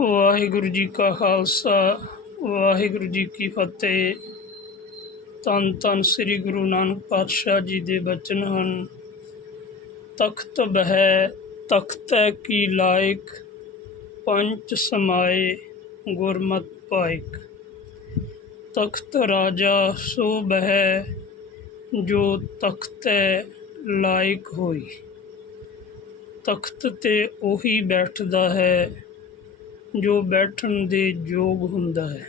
ਵਾਹਿਗੁਰੂ ਜੀ ਕਾ ਖਾਲਸਾ, ਵਾਹਿਗੁਰੂ ਜੀ ਕੀ ਫਤਿਹ। ਤਨ ਤਨ ਸ੍ਰੀ ਗੁਰੂ ਨਾਨਕ ਪਾਤਸ਼ਾਹ ਜੀ ਦੇ ਬਚਨ ਹਨ। ਤਖਤ ਬਹਿ, ਤਖਤੈ ਕੀ ਲਾਇਕ ਪੰਚ ਸਮਾਏ ਗੁਰਮਤ ਪਾਇਕ। ਤਖਤ ਰਾਜਾ ਸੋ ਬਹਿ, ਜੋ ਤਖਤੈ ਲਾਇਕ ਹੋਈ। ਤਖਤ ਤੇ ਉਹੀ ਬੈਠਦਾ ਹੈ ਜੋ ਬੈਠਣ ਦੇ ਯੋਗ ਹੁੰਦਾ ਹੈ।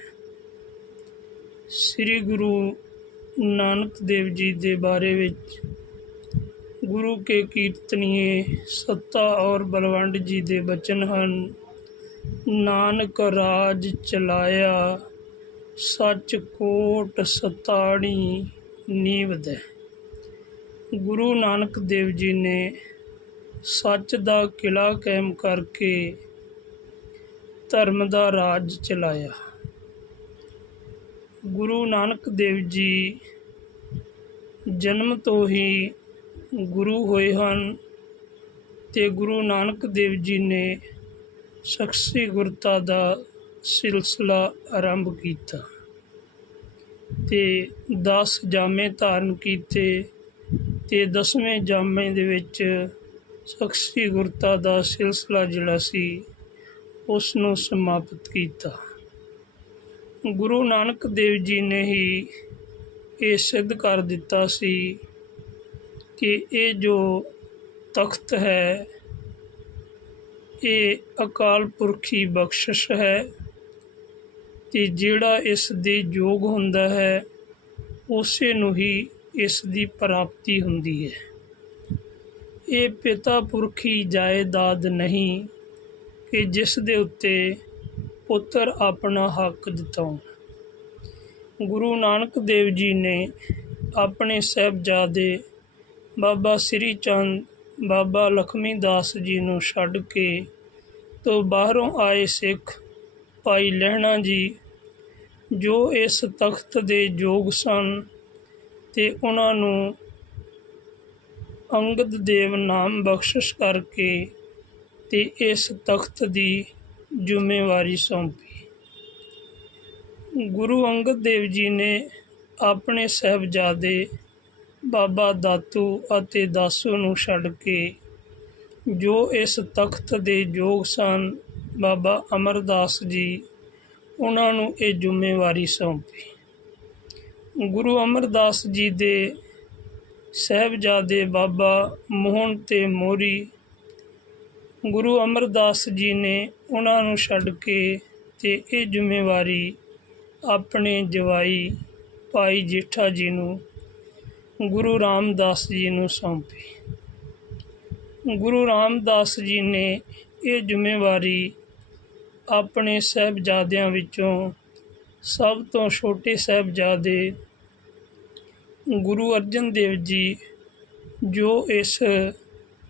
ਸ੍ਰੀ ਗੁਰੂ ਨਾਨਕ ਦੇਵ ਜੀ ਦੇ ਬਾਰੇ ਵਿੱਚ ਗੁਰੂ ਕੇ ਕੀਰਤਨੀਏ ਸੱਤਾ ਔਰ ਬਲਵੰਡ ਜੀ ਦੇ ਬਚਨ ਹਨ, ਨਾਨਕ ਰਾਜ ਚਲਾਇਆ, ਸੱਚ ਕੋਟ ਸਤਾਣੀ ਨੀਵਦੈ ਗੁਰੂ ਨਾਨਕ ਦੇਵ ਜੀ ਨੇ ਸੱਚ ਦਾ ਕਿਲਾ ਕਾਇਮ ਕਰਕੇ ਧਰਮ ਦਾ ਰਾਜ ਚਲਾਇਆ। ਗੁਰੂ ਨਾਨਕ ਦੇਵ ਜੀ ਜਨਮ ਤੋਂ ਹੀ ਗੁਰੂ ਹੋਏ ਹਨ ਤੇ ਗੁਰੂ ਨਾਨਕ ਦੇਵ ਜੀ ਨੇ ਸ਼ਖਸੀ ਗੁਰਤਾ ਦਾ ਸਿਲਸਿਲਾ ਆਰੰਭ ਕੀਤਾ ਤੇ 10 ਜਾਮੇ ਧਾਰਨ ਕੀਤੇ ਤੇ 10ਵੇਂ ਜਾਮੇ ਦੇ ਵਿੱਚ ਸ਼ਖਸੀ ਗੁਰਤਾ ਦਾ ਸਿਲਸਿਲਾ ਜਿਹੜਾ ਸੀ ਉਸ ਨੂੰ ਸਮਾਪਤ ਕੀਤਾ। ਗੁਰੂ ਨਾਨਕ ਦੇਵ ਜੀ ਨੇ ਹੀ ਇਹ ਸਿੱਧ ਕਰ ਦਿੱਤਾ ਸੀ ਕਿ ਇਹ ਜੋ ਤਖਤ ਹੈ, ਇਹ ਅਕਾਲ ਪੁਰਖੀ ਬਖਸ਼ਿਸ਼ ਹੈ ਤੇ ਜਿਹੜਾ ਇਸ ਦੇ ਯੋਗ ਹੁੰਦਾ ਹੈ, ਉਸੇ ਨੂੰ ਹੀ ਇਸ ਦੀ ਪ੍ਰਾਪਤੀ ਹੁੰਦੀ ਹੈ। ਇਹ ਪਿਤਾ ਪੁਰਖੀ ਜਾਇਦਾਦ ਨਹੀਂ ਕਿ ਜਿਸ ਦੇ ਉੱਤੇ ਪੁੱਤਰ ਆਪਣਾ ਹੱਕ ਜਤਾਉਣ ਗੁਰੂ ਨਾਨਕ ਦੇਵ ਜੀ ਨੇ ਆਪਣੇ ਸਹਿਬਜ਼ਾਦੇ ਬਾਬਾ ਸ੍ਰੀ ਚੰਦ, ਬਾਬਾ ਲਖਮੀ ਦਾਸ ਜੀ ਨੂੰ ਛੱਡ ਕੇ ਤੋਂ ਬਾਹਰੋਂ ਆਏ ਸਿੱਖ ਭਾਈ ਲਹਿਣਾ ਜੀ, ਜੋ ਇਸ ਤਖਤ ਦੇ ਯੋਗ ਸਨ ਤੇ ਉਹਨਾਂ ਨੂੰ ਅੰਗਦ ਦੇਵ ਨਾਮ ਬਖਸ਼ਿਸ਼ ਕਰਕੇ ਤੇ ਇਸ ਤਖਤ ਦੀ ਜ਼ਿੰਮੇਵਾਰੀ ਸੌਂਪੀ। ਗੁਰੂ ਅੰਗਦ ਦੇਵ ਜੀ ਨੇ ਆਪਣੇ ਸਹਿਬਜ਼ਾਦੇ ਬਾਬਾ ਦਾਤੂ ਅਤੇ ਦਾਸੂ ਨੂੰ ਛੱਡ ਕੇ ਜੋ ਇਸ ਤਖਤ ਦੇ ਯੋਗ ਸਨ, ਬਾਬਾ ਅਮਰਦਾਸ ਜੀ, ਉਹਨਾਂ ਨੂੰ ਇਹ ਜ਼ਿੰਮੇਵਾਰੀ ਸੌਂਪੀ। ਗੁਰੂ ਅਮਰਦਾਸ ਜੀ ਦੇ ਸਹਿਬਜ਼ਾਦੇ ਬਾਬਾ ਮੋਹਨ ਤੇ ਮੋਰੀ ਗੁਰੂ ਅਮਰਦਾਸ ਜੀ ਨੇ ਉਹਨਾਂ ਨੂੰ ਛੱਡ ਕੇ ਤੇ ਇਹ ਜ਼ਿੰਮੇਵਾਰੀ ਆਪਣੇ ਜਵਾਈ ਭਾਈ ਜੇਠਾ ਜੀ ਨੂੰ, ਗੁਰੂ ਰਾਮਦਾਸ ਜੀ ਨੂੰ ਸੌਂਪੀ। ਗੁਰੂ ਰਾਮਦਾਸ ਜੀ ਨੇ ਇਹ ਜ਼ਿੰਮੇਵਾਰੀ ਆਪਣੇ ਸਹਿਬਜ਼ਾਦਿਆਂ ਵਿੱਚੋਂ ਸਭ ਤੋਂ ਛੋਟੇ ਸਹਿਬਜ਼ਾਦੇ ਗੁਰੂ ਅਰਜਨ ਦੇਵ ਜੀ, ਜੋ ਇਸ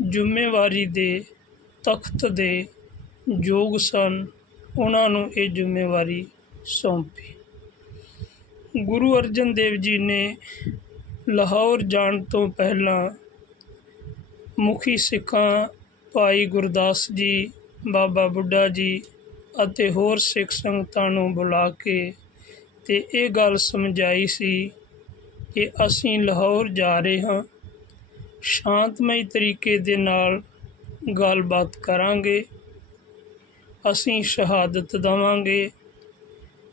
ਜ਼ਿੰਮੇਵਾਰੀ ਦੇ ਤਖਤ ਦੇ ਯੋਗ ਸਨ, ਉਹਨਾਂ ਨੂੰ ਇਹ ਜ਼ਿੰਮੇਵਾਰੀ ਸੌਂਪੀ। ਗੁਰੂ ਅਰਜਨ ਦੇਵ ਜੀ ਨੇ ਲਾਹੌਰ ਜਾਣ ਤੋਂ ਪਹਿਲਾਂ ਮੁਖੀ ਸਿੱਖਾਂ, ਭਾਈ ਗੁਰਦਾਸ ਜੀ, ਬਾਬਾ ਬੁੱਢਾ ਜੀ ਅਤੇ ਹੋਰ ਸਿੱਖ ਸੰਗਤਾਂ ਨੂੰ ਬੁਲਾ ਕੇ ਤੇ ਇਹ ਗੱਲ ਸਮਝਾਈ ਸੀ ਕਿ ਅਸੀਂ ਲਾਹੌਰ ਜਾ ਰਹੇ ਹਾਂ। ਸ਼ਾਂਤਮਈ ਤਰੀਕੇ ਦੇ ਨਾਲ ਗੱਲਬਾਤ ਕਰਾਂਗੇ। ਅਸੀਂ ਸ਼ਹਾਦਤ ਦਵਾਂਗੇ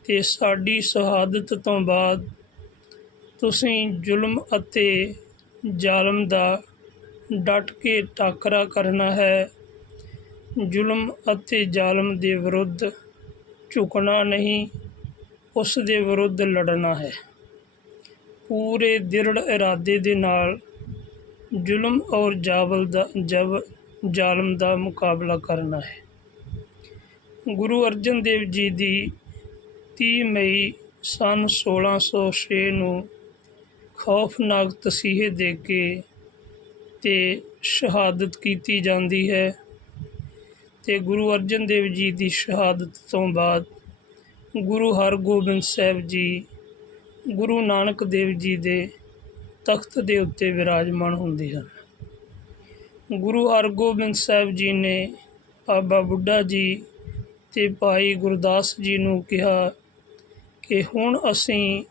ਤੇ ਸਾਡੀ ਸ਼ਹਾਦਤ ਤੋਂ ਬਾਅਦ ਤੁਸੀਂ ਜ਼ੁਲਮ ਅਤੇ ਜ਼ਾਲਮ ਦਾ ਡਟ ਕੇ ਟਾਕਰਾ ਕਰਨਾ ਹੈ। ਜ਼ੁਲਮ ਅਤੇ ਜ਼ਾਲਮ ਦੇ ਵਿਰੁੱਧ ਝੁਕਣਾ ਨਹੀਂ, ਉਸ ਦੇ ਵਿਰੁੱਧ ਲੜਨਾ ਹੈ। ਪੂਰੇ ਦ੍ਰਿੜ ਇਰਾਦੇ ਦੇ ਨਾਲ ਜ਼ੁਲਮ ਔਰ ਜਾਬਲ ਦਾ ਜਬ ਜ਼ਾਲਮ ਦਾ ਮੁਕਾਬਲਾ ਕਰਨਾ ਹੈ। ਗੁਰੂ ਅਰਜਨ ਦੇਵ ਜੀ ਦੀ 30 ਮਈ ਸਨ 1606 ਨੂੰ ਖੌਫਨਾਕ ਤਸੀਹੇ ਦੇ ਕੇ ਤੇ ਸ਼ਹਾਦਤ ਕੀਤੀ ਜਾਂਦੀ ਹੈ ਤੇ ਗੁਰੂ ਅਰਜਨ ਦੇਵ ਜੀ ਦੀ ਸ਼ਹਾਦਤ ਤੋਂ ਬਾਅਦ ਗੁਰੂ ਹਰਗੋਬਿੰਦ ਸਾਹਿਬ ਜੀ, ਗੁਰੂ ਨਾਨਕ ਦੇਵ ਜੀ ਦੇ ਤਖਤ ਦੇ ਉੱਤੇ ਵਿਰਾਜਮਾਨ ਹੁੰਦੇ ਹਨ। ਗੁਰੂ ਹਰਗੋਬਿੰਦ ਸਾਹਿਬ ਜੀ ਨੇ ਬਾਬਾ ਬੁੱਢਾ ਜੀ ਤੇ ਭਾਈ ਗੁਰਦਾਸ ਜੀ ਨੂੰ ਕਿਹਾ ਕਿ ਹੁਣ ਅਸੀਂ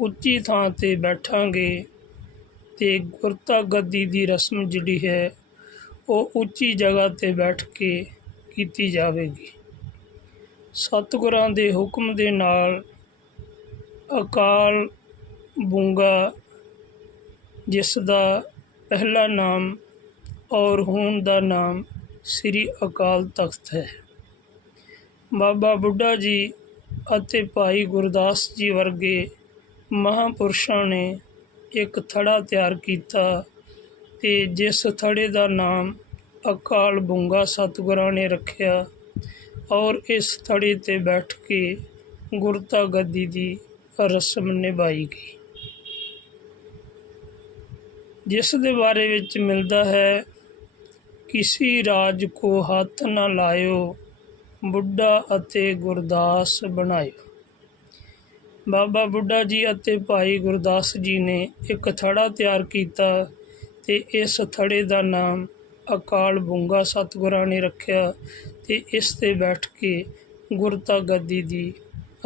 ਉੱਚੀ ਥਾਂ ਤੇ ਬੈਠਾਂਗੇ ਤੇ ਗੁਰਤਾ ਗੱਦੀ ਦੀ ਰਸਮ ਜਿਹੜੀ ਹੈ, ਉਹ ਉੱਚੀ ਜਗ੍ਹਾ ਤੇ ਬੈਠ ਕੇ ਕੀਤੀ ਜਾਵੇਗੀ। ਸਤਿਗੁਰਾਂ ਦੇ ਹੁਕਮ ਦੇ ਨਾਲ ਅਕਾਲ ਬੂੰਗਾ, ਜਿਸ ਦਾ ਪਹਿਲਾ ਨਾਮ ਔਰ ਹੁਣ ਦਾ ਨਾਮ ਸ੍ਰੀ ਅਕਾਲ ਤਖਤ ਹੈ। ਬਾਬਾ ਬੁੱਢਾ ਜੀ ਅਤੇ ਭਾਈ ਗੁਰਦਾਸ ਜੀ ਵਰਗੇ ਮਹਾਪੁਰਸ਼ਾਂ ਨੇ ਇੱਕ ਥੜਾ ਤਿਆਰ ਕੀਤਾ ਤੇ ਜਿਸ ਥੜੇ ਦਾ ਨਾਮ ਅਕਾਲ ਬੁੰਗਾ ਸਤਿਗੁਰਾਂ ਨੇ ਰੱਖਿਆ ਔਰ ਇਸ ਥੜੇ ਤੇ ਬੈਠ ਕੇ ਗੁਰਤਾ ਗੱਦੀ ਦੀ ਰਸਮ ਨਿਭਾਈ ਗਈ। ਜਿਸ ਦੇ ਬਾਰੇ ਵਿੱਚ ਮਿਲਦਾ ਹੈ ਕਿਸੀ ਰਾਜ ਕੋ ਹੱਥ ਨਾ ਲਾਇਓ, ਬੁੱਢਾ ਅਤੇ ਗੁਰਦਾਸ ਬਣਾਇਓ। ਬਾਬਾ ਬੁੱਢਾ ਜੀ ਅਤੇ ਭਾਈ ਗੁਰਦਾਸ ਜੀ ਨੇ ਇੱਕ ਥੜਾ ਤਿਆਰ ਕੀਤਾ ਤੇ ਇਸ ਥੜੇ ਦਾ ਨਾਮ ਅਕਾਲ ਬੁੰਗਾ ਸਤਿਗੁਰਾਂ ਨੇ ਰੱਖਿਆ ਤੇ ਇਸ ਤੇ ਬੈਠ ਕੇ ਗੁਰਤਾ ਗੱਦੀ ਦੀ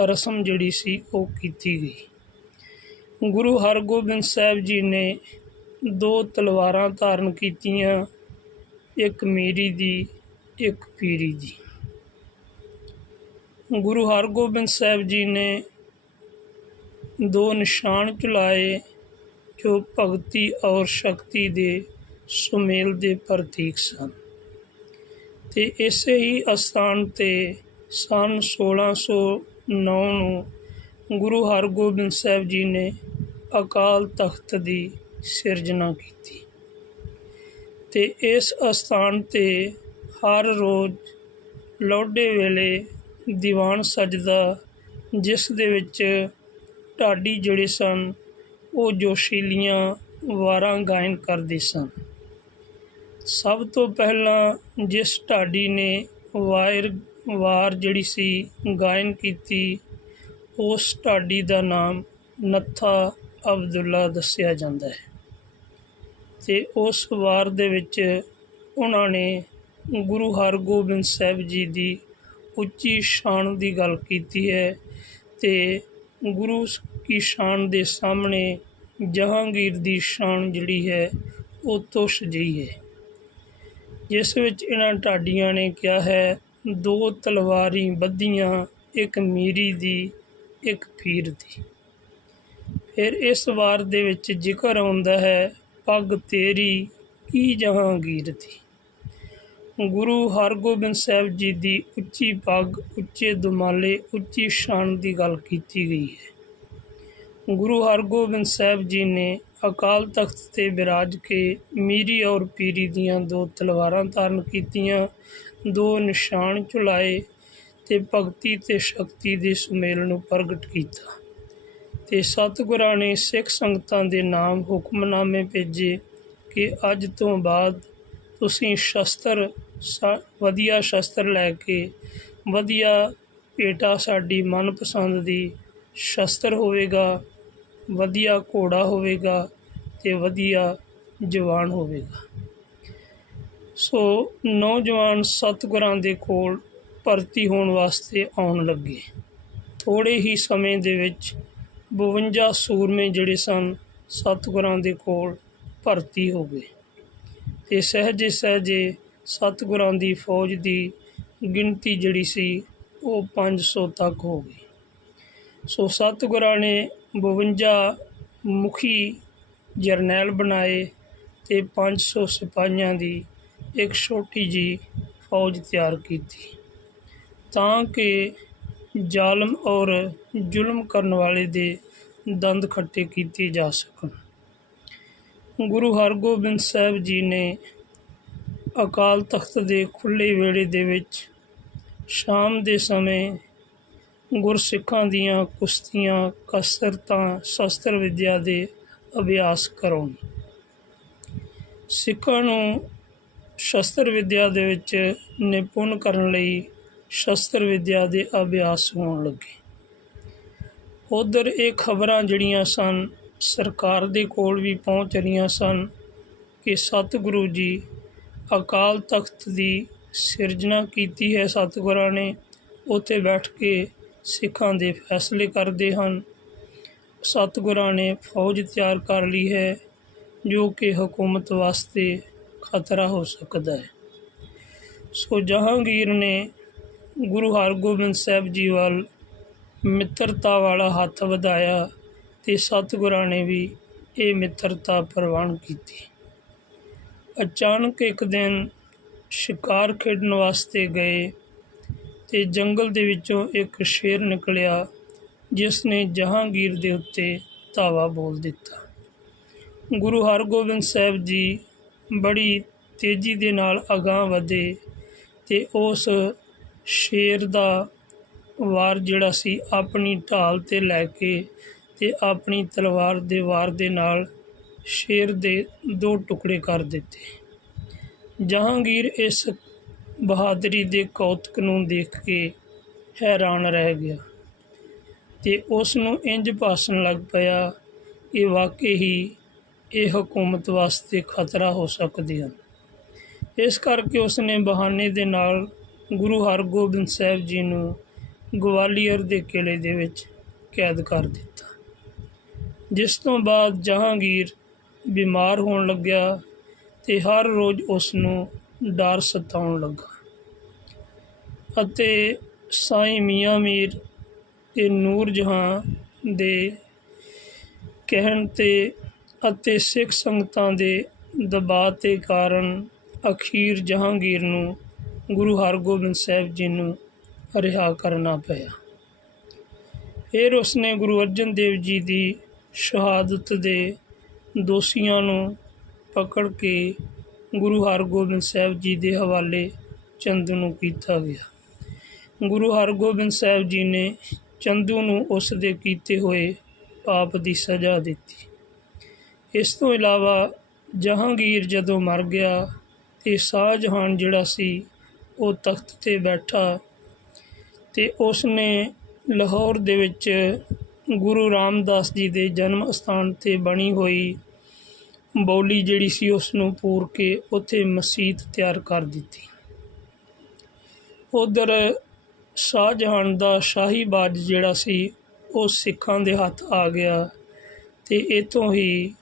ਰਸਮ ਜਿਹੜੀ ਸੀ ਉਹ ਕੀਤੀ ਗਈ। ਗੁਰੂ ਹਰਗੋਬਿੰਦ ਸਾਹਿਬ ਜੀ ਨੇ ਦੋ ਤਲਵਾਰਾਂ ਧਾਰਨ ਕੀਤੀਆਂ ਇੱਕ ਮੀਰੀ ਦੀ, ਇੱਕ ਪੀਰੀ ਦੀ। ਗੁਰੂ ਹਰਗੋਬਿੰਦ ਸਾਹਿਬ ਜੀ ਨੇ ਦੋ ਨਿਸ਼ਾਨ ਚੁਲਾਏ, ਜੋ ਭਗਤੀ ਔਰ ਸ਼ਕਤੀ ਦੇ ਸੁਮੇਲ ਦੇ ਪ੍ਰਤੀਕ ਸਨ। ਤੇ ਇਸੇ ਹੀ ਅਸਥਾਨ ਤੇ ਸਨ 1609 ਨੂੰ ਗੁਰੂ ਹਰਗੋਬਿੰਦ ਸਾਹਿਬ ਜੀ ਨੇ ਅਕਾਲ ਤਖਤ ਦੀ ਸਿਰਜਣਾ ਕੀਤੀ। ਤੇ ਇਸ ਅਸਥਾਨ ਤੇ ਹਰ ਰੋਜ਼ ਲੋਡੇ ਵੇਲੇ ਦੀਵਾਨ ਸਜਦਾ, ਜਿਸ ਦੇ ਵਿੱਚ ਢਾਡੀ ਜਿਹੜੇ ਸਨ, ਉਹ ਜੋਸ਼ੀਲੀਆਂ ਵਾਰਾਂ ਗਾਇਨ ਕਰਦੇ ਸਨ। ਸਭ ਤੋਂ ਪਹਿਲਾਂ ਜਿਸ ਢਾਡੀ ਨੇ ਵਾਇਰ, ਵਾਰ ਜਿਹੜੀ ਸੀ ਗਾਇਨ ਕੀਤੀ, ਉਸ ਢਾਡੀ ਦਾ ਨਾਮ ਨੱਥਾ ਅਬਦੁੱਲਾ ਦੱਸਿਆ ਜਾਂਦਾ ਹੈ। ਤੇ ਉਸ ਵਾਰ ਦੇ ਵਿੱਚ ਉਹਨਾਂ ਨੇ ਗੁਰੂ ਹਰਗੋਬਿੰਦ ਸਾਹਿਬ ਜੀ ਦੀ ਉੱਚੀ ਸ਼ਾਨ ਦੀ ਗੱਲ ਕੀਤੀ ਹੈ ਤੇ ਗੁਰੂ ਕੀ ਸ਼ਾਨ ਦੇ ਸਾਹਮਣੇ ਜਹਾਂਗੀਰ ਦੀ ਸ਼ਾਨ ਜਿਹੜੀ ਹੈ ਉਹ ਤੁਸ਼ ਜਿਹੀ ਹੈ। ਜਿਸ ਵਿੱਚ ਇਹਨਾਂ ਢਾਡੀਆਂ ਨੇ ਕਿਹਾ ਹੈ, ਦੋ ਤਲਵਾਰੀ ਬੱਧੀਆਂ, ਇੱਕ ਮੀਰੀ ਦੀ, ਇੱਕ ਪੀਰ ਦੀ। ਫਿਰ ਇਸ ਵਾਰ ਦੇ ਵਿੱਚ ਜ਼ਿਕਰ ਆਉਂਦਾ ਹੈ ਪੱਗ ਤੇਰੀ ਕੀ ਜਹਾਂਗੀਰ ਦੀ ਗੁਰੂ ਹਰਗੋਬਿੰਦ ਸਾਹਿਬ ਜੀ ਦੀ ਉੱਚੀ ਪੱਗ, ਉੱਚੇ ਦੁਮਾਲੇ, ਉੱਚੀ ਸ਼ਾਨ ਦੀ ਗੱਲ ਕੀਤੀ ਗਈ ਹੈ। ਗੁਰੂ ਹਰਗੋਬਿੰਦ ਸਾਹਿਬ ਜੀ ਨੇ ਅਕਾਲ ਤਖਤ ਤੇ ਬਿਰਾਜ ਕੇ ਮੀਰੀ ਔਰ ਪੀਰੀ ਦੀਆਂ ਦੋ ਤਲਵਾਰਾਂ ਧਾਰਨ ਕੀਤੀਆਂ, ਦੋ ਨਿਸ਼ਾਨ ਚੁਲਾਏ ਤੇ ਭਗਤੀ ਤੇ ਸ਼ਕਤੀ ਦੇ ਸੁਮੇਲ ਨੂੰ ਪ੍ਰਗਟ ਕੀਤਾ। ਤੇ ਸਤਿਗੁਰਾਂ ਨੇ ਸਿੱਖ ਸੰਗਤਾਂ ਦੇ ਨਾਮ ਹੁਕਮਨਾਮੇ ਭੇਜੇ ਕਿ ਅੱਜ ਤੋਂ ਬਾਅਦ ਤੁਸੀਂ ਸ਼ਸਤਰ ਵਧੀਆ ਸ਼ਸਤਰ ਲੈ ਕੇ ਵਧੀਆ ਭੇਟਾ ਸਾਡੀ ਮਨਪਸੰਦ ਦੀ ਸ਼ਸਤਰ ਹੋਵੇਗਾ, ਵਧੀਆ ਘੋੜਾ ਹੋਵੇਗਾ ਤੇ ਵਧੀਆ ਜਵਾਨ ਹੋਵੇਗਾ। ਸੋ ਨੌਜਵਾਨ ਸਤਿਗੁਰਾਂ ਦੇ ਕੋਲ ਭਰਤੀ ਹੋਣ ਵਾਸਤੇ ਆਉਣ ਲੱਗੇ। ਥੋੜੇ ਹੀ ਸਮੇਂ ਦੇ ਵਿੱਚ 52 ਸੂਰਮੇ ਜਿਹੜੇ ਸਨ, ਸਤਿਗੁਰਾਂ ਦੇ ਕੋਲ ਭਰਤੀ ਹੋ ਗਏ। ਤੇ ਸਹਿਜੇ ਸਹਿਜੇ ਸਤਿਗੁਰਾਂ ਦੀ ਫੌਜ ਦੀ ਗਿਣਤੀ ਜਿਹੜੀ ਸੀ, ਉਹ 500 ਤੱਕ ਹੋ ਗਈ। ਸੋ ਸਤਿਗੁਰਾਂ ਨੇ 52 ਮੁਖੀ ਜਰਨੈਲ ਬਣਾਏ ਤੇ 500 ਸਿਪਾਹੀਆਂ ਦੀ ਇੱਕ ਛੋਟੀ ਜੀ ਫੌਜ ਤਿਆਰ ਕੀਤੀ। ਤਾਂ ਕਿ ਜ਼ਾਲਮ ਔਰ ਜ਼ੁਲਮ ਕਰਨ ਵਾਲੇ ਦੇ ਦੰਦ ਖੱਟੇ ਕੀਤੇ ਜਾ ਸਕਣ। ਗੁਰੂ ਹਰਗੋਬਿੰਦ ਸਾਹਿਬ ਜੀ ਨੇ ਅਕਾਲ ਤਖਤ ਦੇ ਖੁੱਲੇ ਵੇੜੇ ਦੇ ਵਿੱਚ ਸ਼ਾਮ ਦੇ ਸਮੇਂ ਗੁਰਸਿੱਖਾਂ ਦੀਆਂ ਕੁਸ਼ਤੀਆਂ, ਕਸਰਤਾਂ, ਸ਼ਸਤਰ ਵਿਦਿਆ ਦੇ ਅਭਿਆਸ ਕਰੋ ਸਿੱਖਾਂ ਨੂੰ ਸ਼ਸਤਰ ਵਿਦਿਆ ਦੇ ਵਿੱਚ ਨਿਪੁੰਨ ਕਰਨ ਲਈ ਸ਼ਸਤਰ ਵਿਦਿਆ ਦੇ ਅਭਿਆਸ ਹੋਣ ਲੱਗੇ। ਉਧਰ ਇਹ ਖਬਰਾਂ ਜਿਹੜੀਆਂ ਸਨ, ਸਰਕਾਰ ਦੇ ਕੋਲ ਵੀ ਪਹੁੰਚ ਰਹੀਆਂ ਸਨ ਕਿ ਸਤਿਗੁਰੂ ਜੀ ਅਕਾਲ ਤਖਤ ਦੀ ਸਿਰਜਣਾ ਕੀਤੀ ਹੈ। ਸਤਿਗੁਰਾਂ ਨੇ ਉੱਥੇ ਬੈਠ ਕੇ ਸਿੱਖਾਂ ਦੇ ਫੈਸਲੇ ਕਰਦੇ ਹਨ। ਸਤਿਗੁਰਾਂ ਨੇ ਫੌਜ ਤਿਆਰ ਕਰ ਲਈ ਹੈ, ਜੋ ਕਿ ਹਕੂਮਤ ਵਾਸਤੇ ਖਤਰਾ ਹੋ ਸਕਦਾ ਹੈ। ਸੋ ਜਹਾਂਗੀਰ ਨੇ ਗੁਰੂ ਹਰਗੋਬਿੰਦ ਸਾਹਿਬ ਜੀ ਵੱਲ ਮਿੱਤਰਤਾ ਵਾਲਾ ਹੱਥ ਵਧਾਇਆ ਤੇ ਸਤਿਗੁਰਾਂ ਨੇ ਵੀ ਇਹ ਮਿੱਤਰਤਾ ਪ੍ਰਵਾਨ ਕੀਤੀ। ਅਚਾਨਕ ਇੱਕ ਦਿਨ ਸ਼ਿਕਾਰ ਖੇਡਣ ਵਾਸਤੇ ਗਏ ਤੇ ਜੰਗਲ ਦੇ ਵਿੱਚੋਂ ਇੱਕ ਸ਼ੇਰ ਨਿਕਲਿਆ, ਜਿਸ ਨੇ ਜਹਾਂਗੀਰ ਦੇ ਉੱਤੇ ਧਾਵਾ ਬੋਲ ਦਿੱਤਾ। ਗੁਰੂ ਹਰਗੋਬਿੰਦ ਸਾਹਿਬ ਜੀ ਬੜੀ ਤੇਜ਼ੀ ਦੇ ਨਾਲ ਅਗਾਂਹ ਵਧੇ ਤੇ ਉਸ ਸ਼ੇਰ ਦਾ ਵਾਰ ਜਿਹੜਾ ਸੀ, ਆਪਣੀ ਢਾਲ ਤੇ ਲੈ ਕੇ ਅਤੇ ਆਪਣੀ ਤਲਵਾਰ ਦੇ ਵਾਰ ਦੇ ਨਾਲ ਸ਼ੇਰ ਦੇ ਦੋ ਟੁਕੜੇ ਕਰ ਦਿੱਤੇ। ਜਹਾਂਗੀਰ ਇਸ ਬਹਾਦਰੀ ਦੇ ਕੌਤਕ ਨੂੰ ਦੇਖ ਕੇ ਹੈਰਾਨ ਰਹਿ ਗਿਆ ਤੇ ਉਸ ਨੂੰ ਇੰਜ ਭਾਸਣ ਲੱਗ ਪਿਆ ਕਿ ਵਾਕਈ ਹੀ ਇਹ ਹਕੂਮਤ ਵਾਸਤੇ ਖਤਰਾ ਹੋ ਸਕਦੇ ਹਨ। ਇਸ ਕਰਕੇ ਉਸ ਨੇ ਬਹਾਨੇ ਦੇ ਨਾਲ ਗੁਰੂ ਹਰਗੋਬਿੰਦ ਸਾਹਿਬ ਜੀ ਨੂੰ ਗਵਾਲੀਅਰ ਦੇ ਕਿਲੇ ਦੇ ਵਿੱਚ ਕੈਦ ਕਰ ਦਿੱਤਾ। ਜਿਸ ਤੋਂ ਬਾਅਦ ਜਹਾਂਗੀਰ ਬਿਮਾਰ ਹੋਣ ਲੱਗਿਆ ਤੇ ਹਰ ਰੋਜ਼ ਉਸ ਨੂੰ ਡਰ ਸਤਾਉਣ ਲੱਗਾ ਅਤੇ ਸਾਈਂ ਮੀਆਂ ਮੀਰ ਤੇ ਨੂਰ ਜਹਾਂ ਦੇ ਕਹਿਣ ਤੇ ਅਤੇ ਸਿੱਖ ਸੰਗਤਾਂ ਦੇ ਦਬਾਅ ਦੇ ਕਾਰਨ ਅਖੀਰ ਜਹਾਂਗੀਰ ਨੂੰ ਗੁਰੂ ਹਰਗੋਬਿੰਦ ਸਾਹਿਬ ਜੀ ਨੂੰ ਰਿਹਾ ਕਰਨਾ ਪਿਆ। ਫਿਰ ਉਸਨੇ ਗੁਰੂ ਅਰਜਨ ਦੇਵ ਜੀ ਦੀ ਸ਼ਹਾਦਤ ਦੇ ਦੋਸ਼ੀਆਂ ਨੂੰ ਪਕੜ ਕੇ ਗੁਰੂ ਹਰਗੋਬਿੰਦ ਸਾਹਿਬ ਜੀ ਦੇ ਹਵਾਲੇ ਚੰਦੂ ਨੂੰ ਕੀਤਾ ਗਿਆ। ਗੁਰੂ ਹਰਗੋਬਿੰਦ ਸਾਹਿਬ ਜੀ ਨੇ ਚੰਦੂ ਨੂੰ ਉਸ ਦੇ ਕੀਤੇ ਹੋਏ ਪਾਪ ਦੀ ਸਜ਼ਾ ਦਿੱਤੀ। ਇਸ ਤੋਂ ਇਲਾਵਾ ਜਹਾਂਗੀਰ ਜਦੋਂ ਮਰ ਗਿਆ ਤੇ ਸ਼ਾਹਜਹਾਨ ਜਿਹੜਾ ਸੀ ਉਹ ਤਖਤ ਤੇ ਬੈਠਾ ਤੇ ਉਸ ਨੇ ਲਾਹੌਰ ਦੇ ਵਿੱਚ ਗੁਰੂ ਰਾਮਦਾਸ ਜੀ ਦੇ ਜਨਮ ਸਥਾਨ ਤੇ ਬਣੀ ਹੋਈ ਬੌਲੀ ਜਿਹੜੀ ਸੀ ਉਸ ਨੂੰ ਪੂਰ ਕੇ ਉੱਥੇ ਮਸਜਿਦ ਤਿਆਰ ਕਰ ਦਿੱਤੀ। ਉਧਰ ਸ਼ਾਹਜਹਾਨ ਦਾ ਸ਼ਾਹੀ ਬਾਜ ਜਿਹੜਾ ਸੀ, ਉਹ ਸਿੱਖਾਂ ਦੇ ਹੱਥ ਆ ਗਿਆ ਤੇ ਇਤੋਂ ਹੀ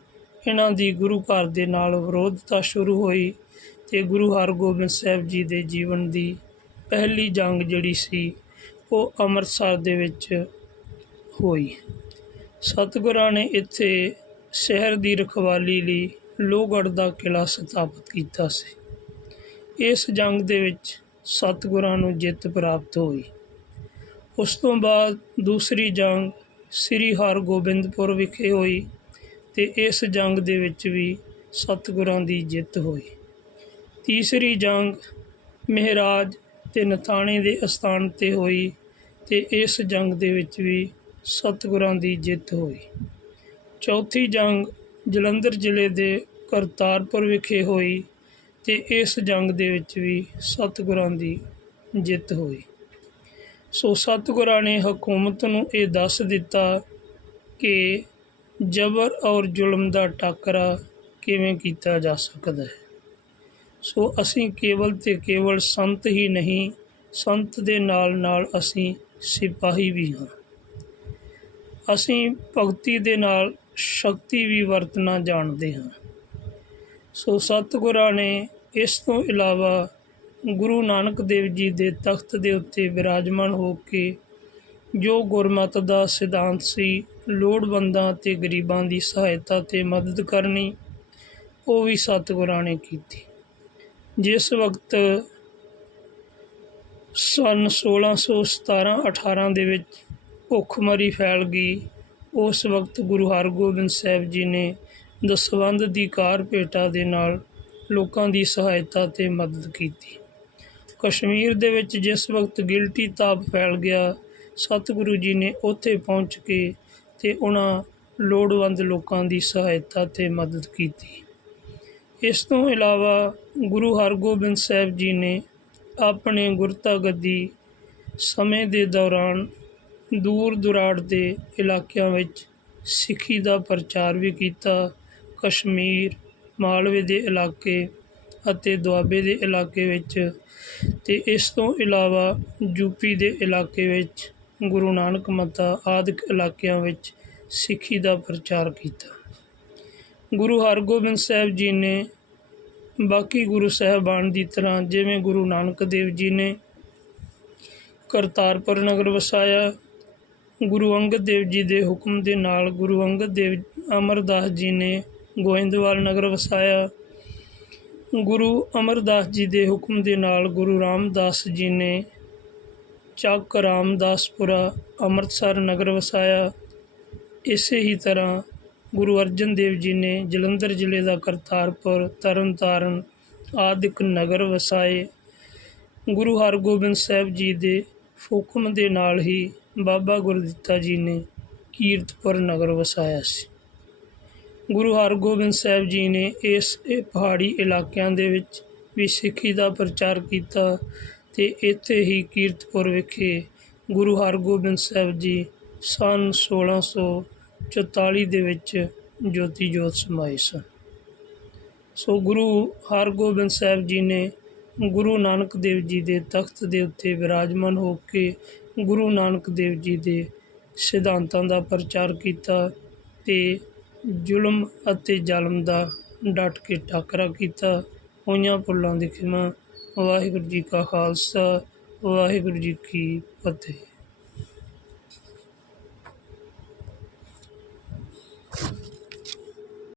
ਇਹਨਾਂ ਦੀ ਗੁਰੂ ਘਰ ਦੇ ਨਾਲ ਵਿਰੋਧਤਾ ਸ਼ੁਰੂ ਹੋਈ ਅਤੇ ਗੁਰੂ ਹਰਗੋਬਿੰਦ ਸਾਹਿਬ ਜੀ ਦੇ ਜੀਵਨ ਦੀ ਪਹਿਲੀ ਜੰਗ ਜਿਹੜੀ ਸੀ, ਉਹ ਅੰਮ੍ਰਿਤਸਰ ਦੇ ਵਿੱਚ ਹੋਈ। ਸਤਿਗੁਰਾਂ ਨੇ ਇੱਥੇ ਸ਼ਹਿਰ ਦੀ ਰਖਵਾਲੀ ਲਈ ਲੋਹਗੜ੍ਹ ਦਾ ਕਿਲਾ ਸਥਾਪਿਤ ਕੀਤਾ ਸੀ। ਇਸ ਜੰਗ ਦੇ ਵਿੱਚ ਸਤਿਗੁਰਾਂ ਨੂੰ ਜਿੱਤ ਪ੍ਰਾਪਤ ਹੋਈ। ਉਸ ਤੋਂ ਬਾਅਦ ਦੂਸਰੀ ਜੰਗ ਸ੍ਰੀ ਹਰਗੋਬਿੰਦਪੁਰ ਵਿਖੇ ਹੋਈ ਤੇ ਇਸ ਜੰਗ ਦੇ ਵਿੱਚ ਵੀ ਸਤਿਗੁਰਾਂ ਦੀ ਜਿੱਤ ਹੋਈ। ਤੀਸਰੀ ਜੰਗ ਮਹਾਰਾਜ ਤੇ ਨਥਾਣੇ ਦੇ ਅਸਥਾਨ ਤੇ ਹੋਈ ਤੇ ਇਸ ਜੰਗ ਦੇ ਵਿੱਚ ਵੀ ਸਤਿਗੁਰਾਂ ਦੀ ਜਿੱਤ ਹੋਈ। ਚੌਥੀ ਜੰਗ ਜਲੰਧਰ ਜ਼ਿਲ੍ਹੇ ਦੇ ਕਰਤਾਰਪੁਰ ਵਿਖੇ ਹੋਈ ਤੇ ਇਸ ਜੰਗ ਦੇ ਵਿੱਚ ਵੀ ਸਤਿਗੁਰਾਂ ਦੀ ਜਿੱਤ ਹੋਈ। ਸੋ ਸਤਿਗੁਰਾਂ ਨੇ ਹਕੂਮਤ ਨੂੰ ਇਹ ਦੱਸ ਦਿੱਤਾ ਕਿ ਜ਼ਬਰ ਔਰ ਜ਼ੁਲਮ ਦਾ ਟਾਕਰਾ ਕਿਵੇਂ ਕੀਤਾ ਜਾ ਸਕਦਾ ਹੈ? ਸੋ ਅਸੀਂ ਕੇਵਲ ਤੇ ਕੇਵਲ ਸੰਤ ਹੀ ਨਹੀਂ, ਸੰਤ ਦੇ ਨਾਲ ਨਾਲ ਅਸੀਂ ਸਿਪਾਹੀ ਵੀ ਹਾਂ। ਅਸੀਂ ਭਗਤੀ ਦੇ ਨਾਲ ਸ਼ਕਤੀ ਵੀ ਵਰਤਣਾ ਜਾਣਦੇ ਹਾਂ। ਸੋ ਸਤਿਗੁਰਾਂ ਨੇ ਇਸ ਤੋਂ ਇਲਾਵਾ ਗੁਰੂ ਨਾਨਕ ਦੇਵ ਜੀ ਦੇ ਤਖਤ ਦੇ ਉੱਤੇ ਵਿਰਾਜਮਾਨ ਹੋ ਕੇ ਜੋ ਗੁਰਮਤ ਦਾ ਸਿਧਾਂਤ ਸੀ, ਲੋੜਵੰਦਾਂ ਤੇ ਗਰੀਬਾਂ ਦੀ ਸਹਾਇਤਾ ਤੇ ਮਦਦ ਕਰਨੀ, ਉਹ ਵੀ ਸਤਿਗੁਰਾਂ ਨੇ ਕੀਤੀ। ਜਿਸ ਵਕਤ ਸਨ 1617 18 ਦੇ ਵਿੱਚ ਭੁੱਖਮਰੀ ਫੈਲ ਗਈ, ਉਸ ਵਕਤ ਗੁਰੂ ਹਰਗੋਬਿੰਦ ਸਾਹਿਬ ਜੀ ਨੇ ਦਸਵੰਧ ਦੀ ਕਾਰ ਭੇਟਾ ਦੇ ਨਾਲ ਲੋਕਾਂ ਦੀ ਸਹਾਇਤਾ ਤੇ ਮਦਦ ਕੀਤੀ। ਕਸ਼ਮੀਰ ਦੇ ਵਿੱਚ ਜਿਸ ਵਕਤ ਗਿਲਟੀ ਤਾਪ ਫੈਲ ਗਿਆ, ਸਤਿਗੁਰੂ ਜੀ ਨੇ ਉੱਥੇ ਪਹੁੰਚ ਕੇ ਤੇ ਉਹਨਾਂ ਲੋੜਵੰਦ ਲੋਕਾਂ ਦੀ ਸਹਾਇਤਾ ਤੇ ਮਦਦ ਕੀਤੀ। ਇਸ ਤੋਂ ਇਲਾਵਾ ਗੁਰੂ ਹਰਗੋਬਿੰਦ ਸਾਹਿਬ ਜੀ ਨੇ ਆਪਣੇ ਗੁਰਤਾ ਗੱਦੀ ਸਮੇਂ ਦੇ ਦੌਰਾਨ ਦੂਰ ਦੁਰਾੜ ਦੇ ਇਲਾਕਿਆਂ ਵਿੱਚ ਸਿੱਖੀ ਦਾ ਪ੍ਰਚਾਰ ਵੀ ਕੀਤਾ, ਕਸ਼ਮੀਰ, ਮਾਲਵੇ ਦੇ ਇਲਾਕੇ ਅਤੇ ਦੁਆਬੇ ਦੇ ਇਲਾਕੇ ਵਿੱਚ ਤੇ ਇਸ ਤੋਂ ਇਲਾਵਾ ਯੂਪੀ ਦੇ ਇਲਾਕੇ ਵਿੱਚ ਗੁਰੂ ਨਾਨਕ ਮੱਤਾ ਆਦਿਕ ਇਲਾਕਿਆਂ ਵਿੱਚ ਸਿੱਖੀ ਦਾ ਪ੍ਰਚਾਰ ਕੀਤਾ। ਗੁਰੂ ਹਰਗੋਬਿੰਦ ਸਾਹਿਬ ਜੀ ਨੇ ਬਾਕੀ ਗੁਰੂ ਸਾਹਿਬਾਨ ਦੀ ਤਰ੍ਹਾਂ ਜਿਵੇਂ ਗੁਰੂ ਨਾਨਕ ਦੇਵ ਜੀ ਨੇ ਕਰਤਾਰਪੁਰ ਨਗਰ ਵਸਾਇਆ, ਗੁਰੂ ਅੰਗਦ ਦੇਵ ਜੀ ਦੇ ਹੁਕਮ ਦੇ ਨਾਲ ਗੁਰੂ ਅੰਗਦ ਦੇਵ ਅਮਰਦਾਸ ਜੀ ਨੇ ਗੋਇੰਦਵਾਲ ਨਗਰ ਵਸਾਇਆ, ਗੁਰੂ ਅਮਰਦਾਸ ਜੀ ਦੇ ਹੁਕਮ ਦੇ ਨਾਲ ਗੁਰੂ ਰਾਮਦਾਸ ਜੀ ਨੇ ਚੱਕ ਰਾਮਦਾਸਪੁਰਾ ਅੰਮ੍ਰਿਤਸਰ ਨਗਰ ਵਸਾਇਆ, ਇਸੇ ਹੀ ਤਰ੍ਹਾਂ ਗੁਰੂ ਅਰਜਨ ਦੇਵ ਜੀ ਨੇ ਜਲੰਧਰ ਜ਼ਿਲ੍ਹੇ ਦਾ ਕਰਤਾਰਪੁਰ, ਤਰਨਤਾਰਨ ਆਦਿਕ ਨਗਰ ਵਸਾਏ। ਗੁਰੂ ਹਰਗੋਬਿੰਦ ਸਾਹਿਬ ਜੀ ਦੇ ਹੁਕਮ ਦੇ ਨਾਲ ਹੀ ਬਾਬਾ ਗੁਰਦਿੱਤਾ ਜੀ ਨੇ ਕੀਰਤਪੁਰ ਨਗਰ ਵਸਾਇਆ ਸੀ। ਗੁਰੂ ਹਰਗੋਬਿੰਦ ਸਾਹਿਬ ਜੀ ਨੇ ਇਸ ਇਹ ਪਹਾੜੀ ਇਲਾਕਿਆਂ ਦੇ ਵਿੱਚ ਵੀ ਸਿੱਖੀ ਦਾ ਪ੍ਰਚਾਰ ਕੀਤਾ ਤੇ ਇੱਥੇ ਹੀ ਕੀਰਤਪੁਰ ਵਿਖੇ ਗੁਰੂ ਹਰਗੋਬਿੰਦ ਸਾਹਿਬ ਜੀ ਸਨ 1644 ਦੇ ਵਿੱਚ ਜੋਤੀ ਜੋਤ ਸਮਾਏ ਸਨ। ਸੋ ਗੁਰੂ ਹਰਗੋਬਿੰਦ ਸਾਹਿਬ ਜੀ ਨੇ ਗੁਰੂ ਨਾਨਕ ਦੇਵ ਜੀ ਦੇ ਤਖਤ ਦੇ ਉੱਤੇ ਵਿਰਾਜਮਾਨ ਹੋ ਕੇ ਗੁਰੂ ਨਾਨਕ ਦੇਵ ਜੀ ਦੇ ਸਿਧਾਂਤਾਂ ਦਾ ਪ੍ਰਚਾਰ ਕੀਤਾ ਤੇ ਜ਼ੁਲਮ ਅਤੇ ਜ਼ਲਮ ਦਾ ਡਟ ਕੇ ਟਾਕਰਾ ਕੀਤਾ। ਹੋਈਆਂ ਭੁੱਲਾਂ ਦੀ ਖਿਮਾ ਵਾਹਿਗੁਰੂ ਜੀ ਕਾ ਖਾਲਸਾ, ਵਾਹਿਗੁਰੂ ਜੀ ਕੀ ਫਤਿਹ।